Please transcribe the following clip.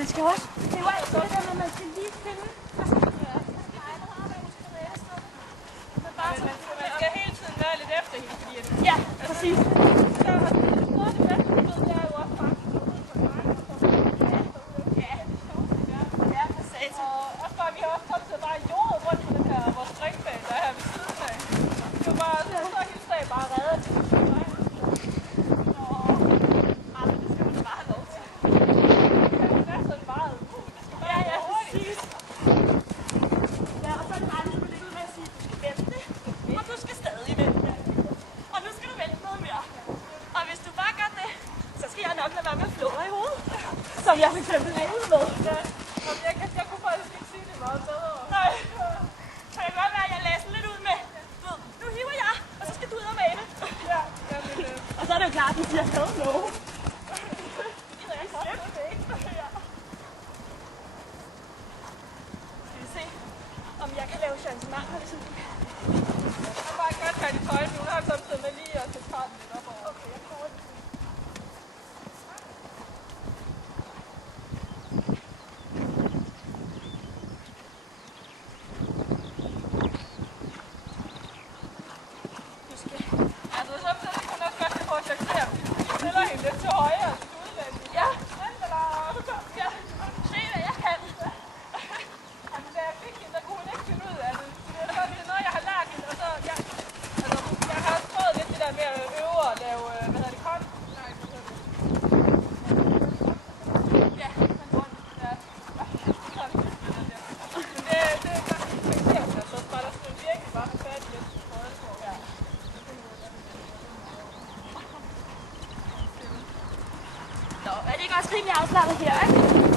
man skal også. Det er jo altid det der med, at man skal lige finde. Man skal hele tiden være lidt efter hende, fordi at, Ja, præcis. så har det noget det bedste ved, det er jo også faktisk at gå ud på en mark og komme ud og Ja, for satan. og også bare, vi har også kommet til bare jordet rundt på den her, vores drinkbane, der er her ved siden af. Det var bare, så hele dagen bare reddet. Som jeg for eksempel er ude med. Ja, jeg kunne faktisk ikke sige det meget bedre. Nej. Så det kan godt være, at jeg læser lidt ud med, nu hiver jeg, og så skal du ud og male. Ja, jamen, Og så er det jo klart, at du siger, hell no. det gider jeg godt, det ikke. Ja. Skal vi se, om jeg kan lave changement på det sådan. Jeg har bare godt fat i tøjen, nu har jeg samtidig med lige at sætte farten lidt op over. Okay, jeg prøver det. Altså, samtidig kan man også godt få at chancere. Jeg stiller hende lidt til højre, til udvendigt. Ja. Ja. Se, hvad jeg kan. Altså, da jeg fik hende, der kunne hun ikke finde ud af det. Det er sådan, det er noget, jeg har lært hende, og så, jeg har også prøvet lidt det der med at øve og lave, hvad hedder det, kon? Nej, hvad hedder det? Ja, kon. Ja. Kon. Men det er godt, det fungerer jo altså, bare der skal virkelig bare have fat i lidt højre på. Ja. Nå, er det ikke også rimelig afslappet her, ikke?